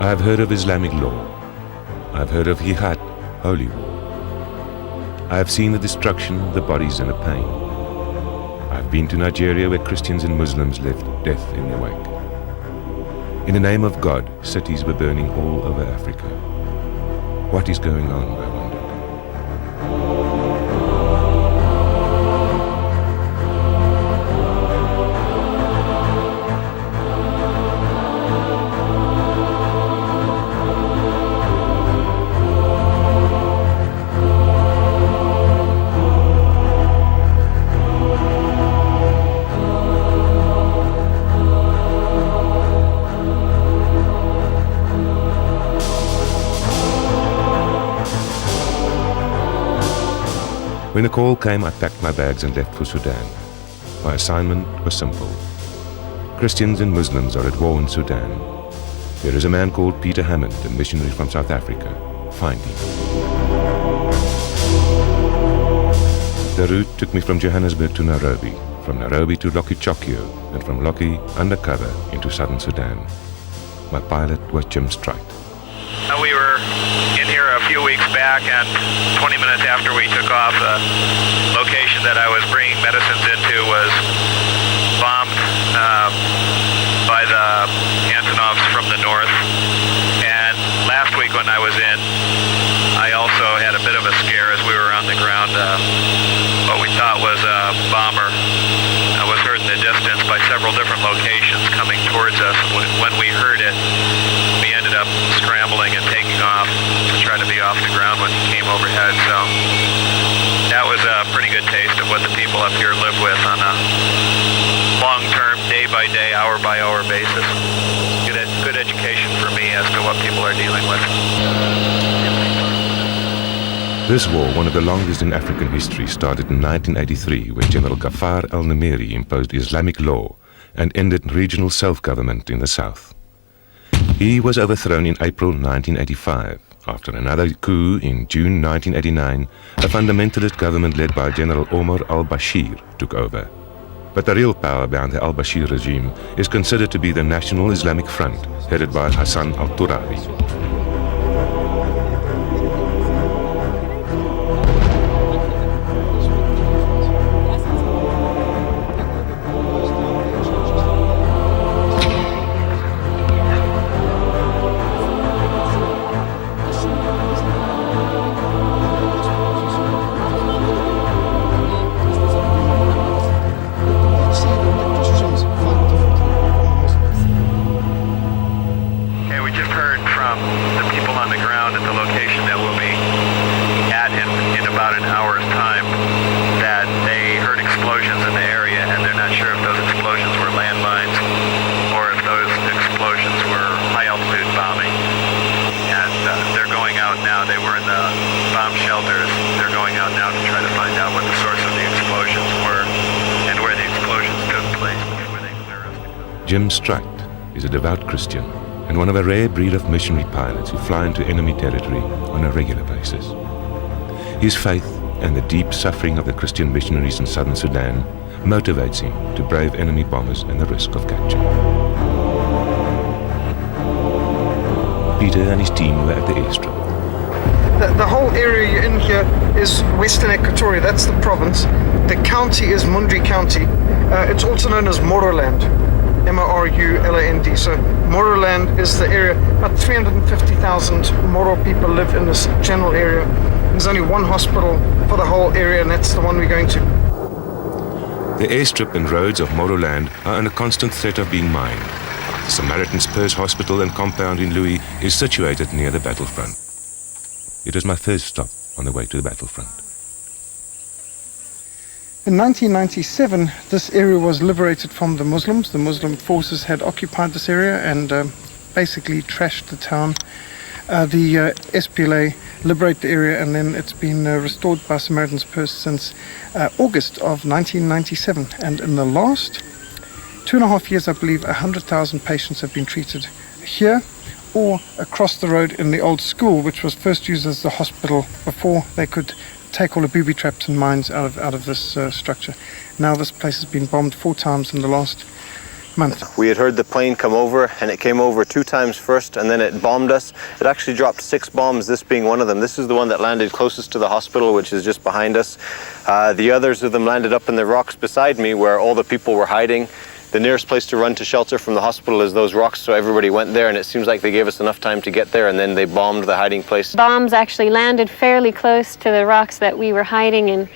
I have heard of Islamic law. I have heard of Jihad, holy war. I have seen the destruction, the bodies and the pain. I have been to Nigeria where Christians and Muslims left death in their wake. In the name of God, cities were burning all over Africa. What is going on, I wondered. When the call came, I packed my bags and left for Sudan. My assignment was simple. Christians and Muslims are at war in Sudan. There is a man called Peter Hammond, a missionary from South Africa. Find him. The route took me from Johannesburg to Nairobi, from Nairobi to Lokichokio, and from Loki undercover into southern Sudan. My pilot was Jim Strite. We were in here a few weeks back, and 20 minutes after we took off, the location that I was bringing medicines into was bombed by the Antonovs from the north. And last week when I was in, I also had a bit of a scare as we were on the ground. What we thought was a bomber was heard in the distance by several different locations coming towards us. When we heard it, we ended up scrambling and taking off to try to be off the ground when he came overhead. So that was a pretty good taste of what the people up here live with on a long-term, day-by-day, hour-by-hour basis. Good education for me as to what people are dealing with. This war, one of the longest in African history, started in 1983 when General Ghaffar al-Numeri imposed Islamic law and ended regional self-government in the south. He was overthrown in April 1985. After another coup in June 1989, a fundamentalist government led by General Omar al-Bashir took over. But the real power behind the al-Bashir regime is considered to be the National Islamic Front, headed by Hassan al-Turabi. Jim Strite is a devout Christian and one of a rare breed of missionary pilots who fly into enemy territory on a regular basis. His faith and the deep suffering of the Christian missionaries in southern Sudan motivates him to brave enemy bombers and the risk of capture. Peter and his team were at the airstrip. The whole area you're in here is Western Equatoria, that's the province. The county is Mundri County. It's also known as Moroland. M-O-R-U-L-A-N-D. So Moroland is the area. About 350,000 Moro people live in this general area. There's only one hospital for the whole area, and that's the one we're going to. The airstrip and roads of Moroland are under constant threat of being mined. The Samaritan's Purse Hospital and compound in Lui is situated near the battlefront. It was my first stop on the way to the battlefront. In 1997, this area was liberated from the Muslims. The Muslim forces had occupied this area and basically trashed the town. The SPLA liberated the area, and then it's been restored by Samaritan's Purse since August of 1997. And in the last 2.5 years, I believe 100,000 patients have been treated here or across the road in the old school, which was first used as the hospital before they could take all the booby traps and mines out of this structure. Now this place has been bombed 4 times in the last month. We had heard the plane come over, and it came over 2 times first, and then it bombed us. It actually dropped 6 bombs, this being one of them. This is the one that landed closest to the hospital, which is just behind us. The others of them landed up in the rocks beside me, where all the people were hiding. The nearest place to run to shelter from the hospital is those rocks, so everybody went there, and it seems like they gave us enough time to get there, and then they bombed the hiding place. Bombs actually landed fairly close to the rocks that we were hiding in,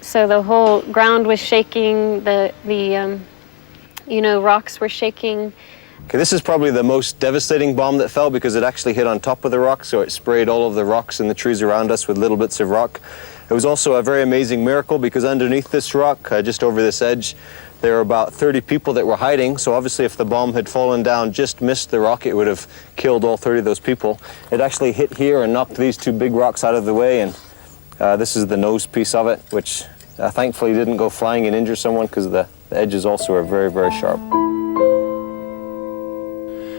so the whole ground was shaking, the rocks were shaking. Okay, this is probably the most devastating bomb that fell because it actually hit on top of the rock, so it sprayed all of the rocks and the trees around us with little bits of rock. It was also a very amazing miracle because underneath this rock, just over this edge, there were about 30 people that were hiding, so obviously if the bomb had fallen down, just missed the rock, it would have killed all 30 of those people. It actually hit here and knocked these 2 big rocks out of the way, and this is the nose piece of it, which thankfully didn't go flying and injure someone because the edges also are very, very sharp.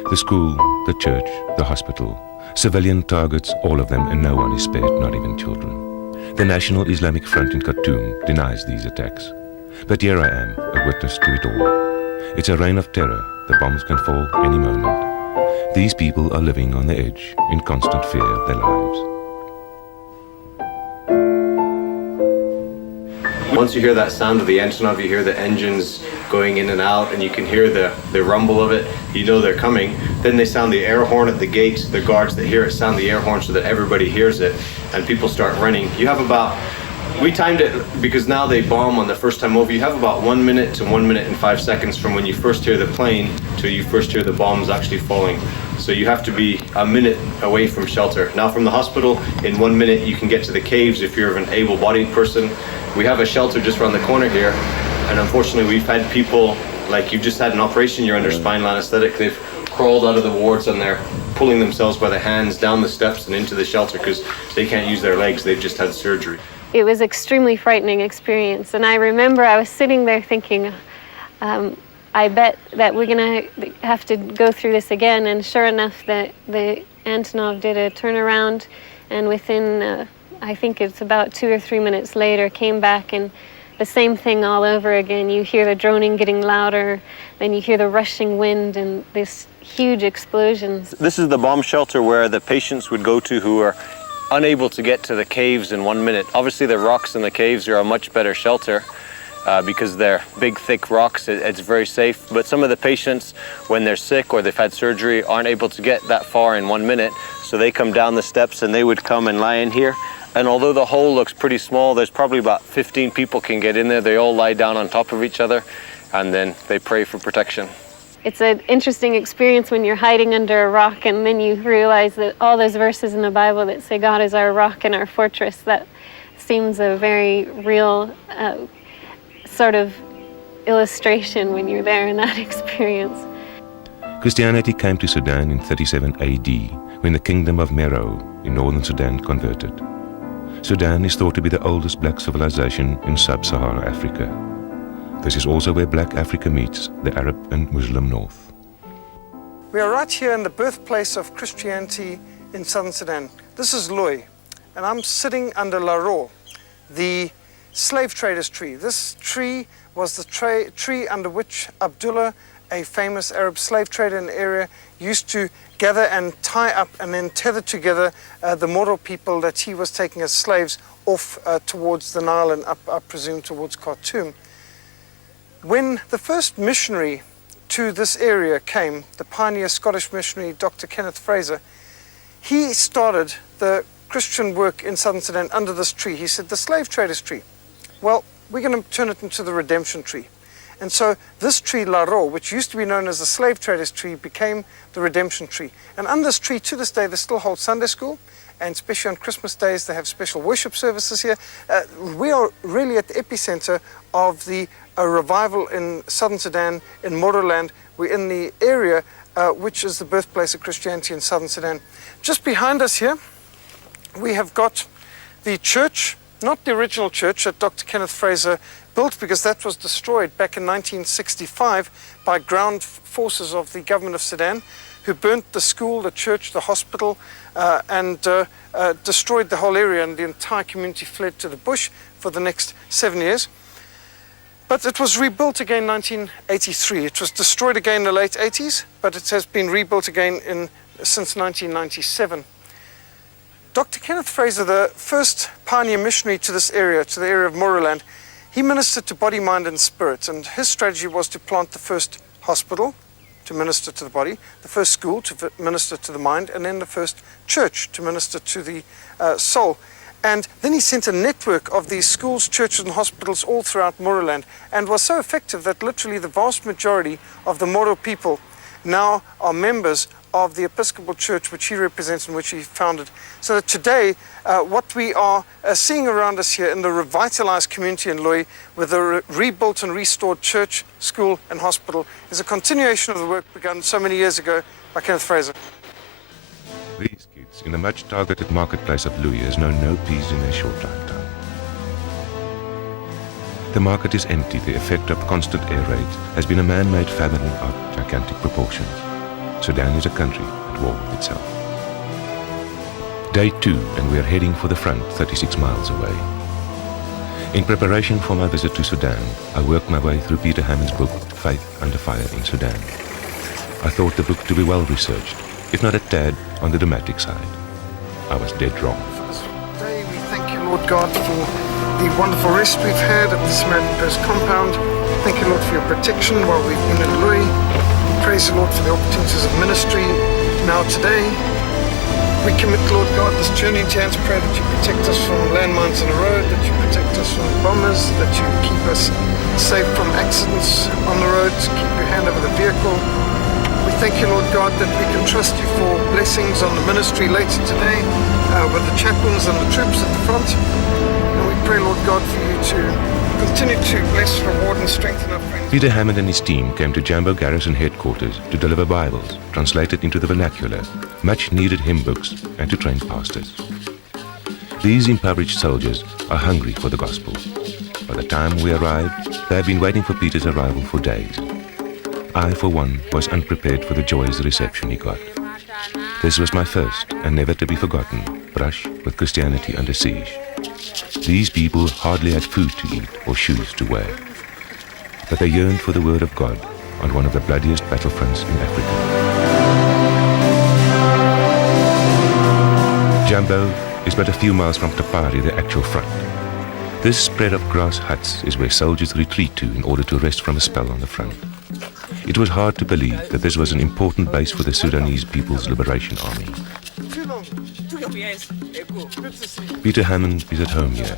The school, the church, the hospital, civilian targets, all of them, and no one is spared, not even children. The National Islamic Front in Khartoum denies these attacks. But here I am, a witness to it all. It's a reign of terror. The bombs can fall any moment. These people are living on the edge, in constant fear of their lives. Once you hear that sound of the Antonov, you hear the engines going in and out, and you can hear the rumble of it. You know they're coming. Then they sound the air horn at the gate. The guards that hear it sound the air horn so that everybody hears it, and people start running. You have about... We timed it because now they bomb on the first time over. You have about 1 minute to 1 minute and 5 seconds from when you first hear the plane to you first hear the bombs actually falling. So you have to be a minute away from shelter. Now from the hospital, in 1 minute you can get to the caves if you're an able-bodied person. We have a shelter just around the corner here, and unfortunately we've had people, like you've just had an operation, you're under spinal anesthetic, they've crawled out of the wards and they're pulling themselves by the hands down the steps and into the shelter because they can't use their legs, they've just had surgery. It was an extremely frightening experience, and I remember I was sitting there thinking, I bet that we're going to have to go through this again, and sure enough, the Antonov did a turnaround, and within, I think it's about 2 or 3 minutes later, came back, and the same thing all over again. You hear the droning getting louder, then you hear the rushing wind and this huge explosions. This is the bomb shelter where the patients would go to who are unable to get to the caves in 1 minute. Obviously the rocks in the caves are a much better shelter because they're big, thick rocks. It's very safe. But some of the patients, when they're sick or they've had surgery, aren't able to get that far in 1 minute. So they come down the steps and they would come and lie in here. And although the hole looks pretty small, there's probably about 15 people can get in there. They all lie down on top of each other and then they pray for protection. It's an interesting experience when you're hiding under a rock and then you realize that all those verses in the Bible that say God is our rock and our fortress, that seems a very real sort of illustration when you're there in that experience. Christianity came to Sudan in 37 AD when the kingdom of Meroe in northern Sudan converted. Sudan is thought to be the oldest black civilization in sub-Saharan Africa. This is also where black Africa meets the Arab and Muslim north. We are right here in the birthplace of Christianity in southern Sudan. This is Lui, and I'm sitting under Laro, the slave traders' tree. This tree was the tree under which Abdullah, a famous Arab slave trader in the area, used to gather and tie up and then tether together the Moro people that he was taking as slaves off towards the Nile and up, I presume, towards Khartoum. When the first missionary to this area came, the pioneer Scottish missionary Dr. Kenneth Fraser, he started the Christian work in southern Sudan under this tree. He said, the slave traders' tree. Well, we're going to turn it into the redemption tree. And so this tree, Laro, which used to be known as the slave traders' tree, became the redemption tree. And under this tree, to this day, they still hold Sunday school, and especially on Christmas days, they have special worship services here. We are really at the epicenter of the revival in southern Sudan, in Moroland. We're in the area which is the birthplace of Christianity in southern Sudan. Just behind us here, we have got the church, not the original church that Dr. Kenneth Fraser built, because that was destroyed back in 1965 by ground forces of the Government of Sudan, who burnt the school, the church, the hospital, and destroyed the whole area, and the entire community fled to the bush for the next 7 years. But it was rebuilt again in 1983. It was destroyed again in the late 80s, but it has been rebuilt again since 1997. Dr. Kenneth Fraser, the first pioneer missionary to this area, to the area of Moruland, he ministered to body, mind and spirit, and his strategy was to plant the first hospital to minister to the body, the first school to minister to the mind, and then the first church to minister to the soul. And then he sent a network of these schools, churches and hospitals all throughout Moruland, and was so effective that literally the vast majority of the Moro people now are members of the Episcopal Church, which he represents and which he founded. So that today, what we are seeing around us here in the revitalized community in Lui, with a rebuilt and restored church, school and hospital, is a continuation of the work begun so many years ago by Kenneth Fraser. These kids in the much targeted marketplace of Lui has known no peace in their short lifetime. The market is empty. The effect of constant air raids has been a man-made famine of gigantic proportions. Sudan is a country at war with itself. Day 2, and we are heading for the front, 36 miles away. In preparation for my visit to Sudan, I worked my way through Peter Hammond's book, Faith Under Fire in Sudan. I thought the book to be well researched, if not a tad on the dramatic side. I was dead wrong. Today we thank you, Lord God, for the wonderful rest we've had at the Samaritan Post compound. Thank you, Lord, for your protection while we've been in Lui. Praise the Lord for the opportunities of ministry now today. We commit, Lord God, this journey into your hands. Pray that you protect us from landmines on the road, that you protect us from bombers, that you keep us safe from accidents on the road, keep your hand over the vehicle. We thank you, Lord God, that we can trust you for blessings on the ministry later today with the chaplains and the troops at the front. And we pray, Lord God, for you to continue to bless, reward and strengthen our friends. Peter Hammond and his team came to Jambo Garrison headquarters to deliver Bibles, translated into the vernacular, much-needed hymn books, and to train pastors. These impoverished soldiers are hungry for the gospel. By the time we arrived, they had been waiting for Peter's arrival for days. I, for one, was unprepared for the joyous reception he got. This was my first, and never to be forgotten, brush with Christianity under siege. These people hardly had food to eat or shoes to wear, but they yearned for the word of God on one of the bloodiest battlefronts in Africa. Jambo is but a few miles from Tapari, the actual front. This spread of grass huts is where soldiers retreat to in order to rest from a spell on the front. It was hard to believe that this was an important base for the Sudanese People's Liberation Army. Peter Hammond is at home here.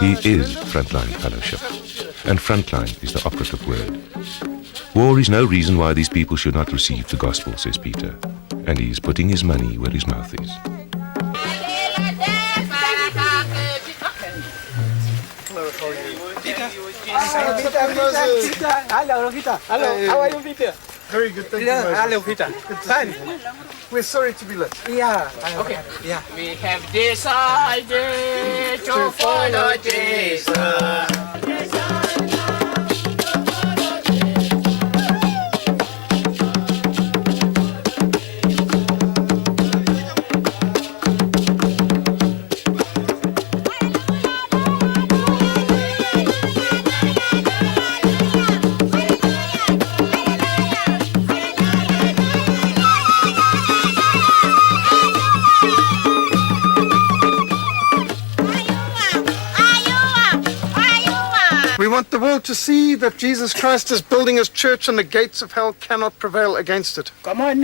He is Frontline Fellowship, and Frontline is the operative word. War is no reason why these people should not receive the gospel, says Peter, and he is putting his money where his mouth is. Hello, Peter. Hello, how are you, Peter? Very good, thank you. Hello, Peter. Fine. We're sorry to be late. Yeah. Okay. Yeah. We have decided to follow Jesus. We want the world to see that Jesus Christ is building his church and the gates of hell cannot prevail against it. We want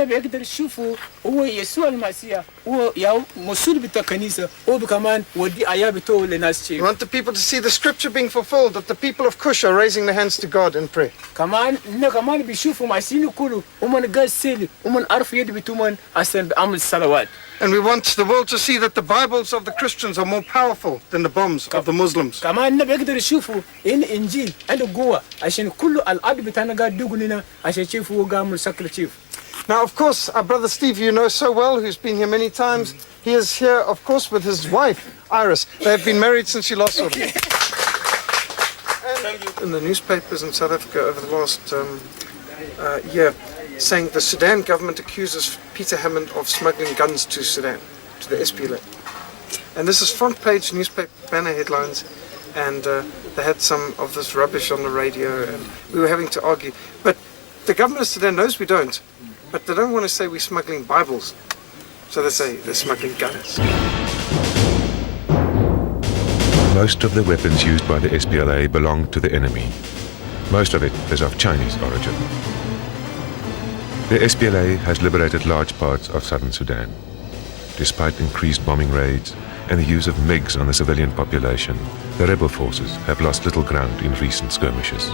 the people to see the scripture being fulfilled, that the people of Cush are raising their hands to God in prayer. And we want the world to see that the Bibles of the Christians are more powerful than the bombs of the Muslims. Now, of course, our brother Steve, you know so well, who's been here many times. He is here, of course, with his wife, Iris. They have been married since you last saw them. And in the newspapers in South Africa over the last year, saying the Sudan government accuses Peter Hammond of smuggling guns to Sudan, to the SPLA. And this is front page newspaper banner headlines. and they had some of this rubbish on the radio, and we were having to argue. But the government of Sudan knows we don't, but they don't want to say we're smuggling Bibles, so they say they're smuggling guns. Most of the weapons used by the SPLA belong to the enemy. Most of it is of Chinese origin. The SPLA has liberated large parts of southern Sudan. Despite increased bombing raids and the use of MiGs on the civilian population, the rebel forces have lost little ground in recent skirmishes.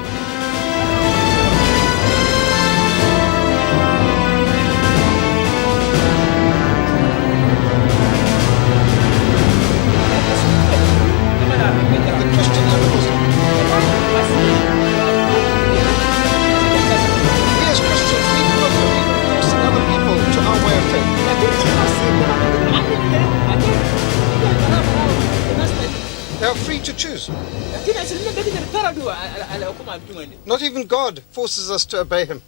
Not even God forces us to obey him.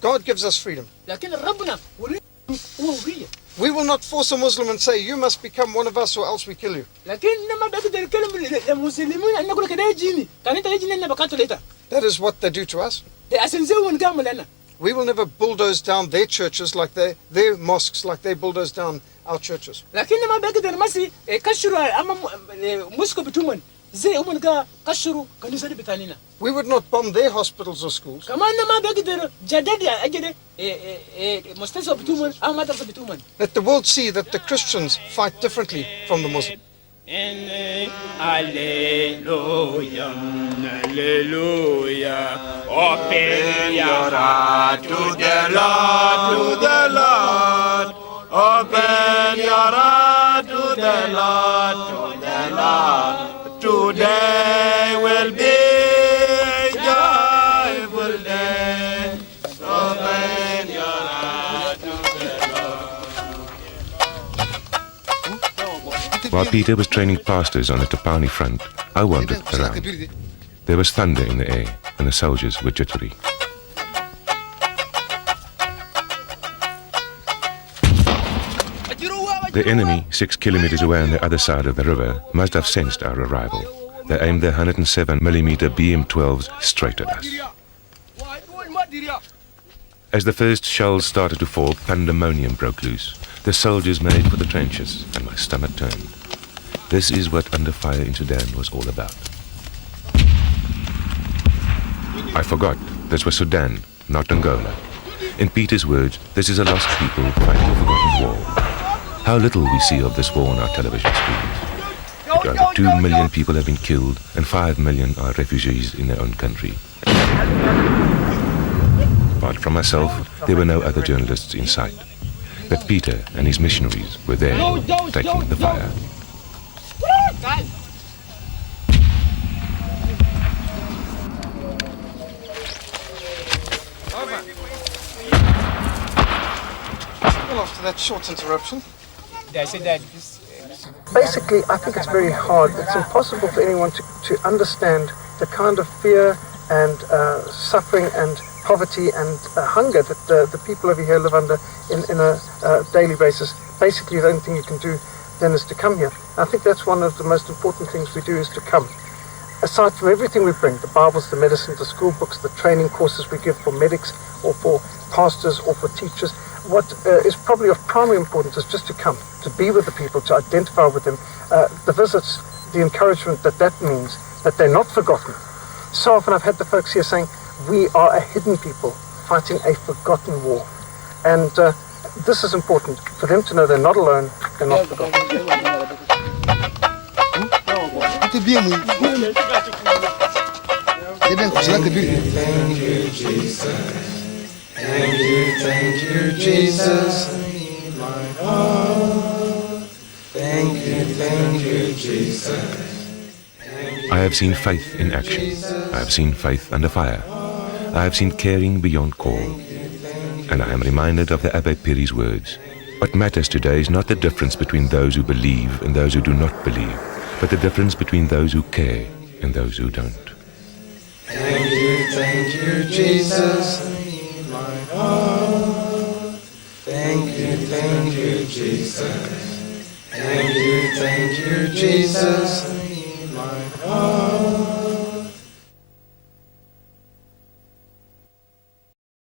God gives us freedom. We will not force a Muslim and say, you must become one of us or else we kill you. That is what they do to us. We will never bulldoze down their churches like their mosques like they bulldoze down our churches. We would not bomb their hospitals or schools. Let the world see that the Christians fight differently from the Muslims. Alleluia, Alleluia. Open your heart to the Lord, to the Lord. Open your heart to the Lord, to the Lord. Today will be a joyful day. Open your heart to the Lord. While Peter was training pastors on the Topani front, I wandered around. There was thunder in the air, and the soldiers were jittery. The enemy, 6 kilometers away on the other side of the river, must have sensed our arrival. They aimed their 107mm BM-12s straight at us. As the first shells started to fall, pandemonium broke loose. The soldiers made for the trenches, and my stomach turned. This is what under fire in Sudan was all about. I forgot this was Sudan, not Angola. In Peter's words, this is a lost people fighting a forgotten war. How little we see of this war on our television screens. Over 2 million people have been killed, and 5 million are refugees in their own country. Apart from myself, there were no other journalists in sight. But Peter and his missionaries were there, taking the fire. Well, after that short interruption. Basically, I think it's very hard. It's impossible for anyone to understand the kind of fear and suffering and poverty and hunger that the people over here live under in a daily basis. Basically, the only thing you can do then is to come here. I think that's one of the most important things we do, is to come. Aside from everything we bring, the Bibles, the medicine, the school books, the training courses we give for medics or for pastors or for teachers, what is probably of primary importance is just to come, to be with the people, to identify with them. The visits, the encouragement that means, that they're not forgotten. So often I've had the folks here saying, we are a hidden people fighting a forgotten war. And this is important, for them to know they're not alone, they're not forgotten. Thank you, Jesus. Thank you, Jesus. My heart. Thank you, Jesus. I have seen faith in action. I have seen faith under fire. I have seen caring beyond call. And I am reminded of the Abbe Piri's words. What matters today is not the difference between those who believe and those who do not believe, but the difference between those who care and those who don't. Thank you, Jesus. My heart. Thank you, Jesus. Thank you, Jesus.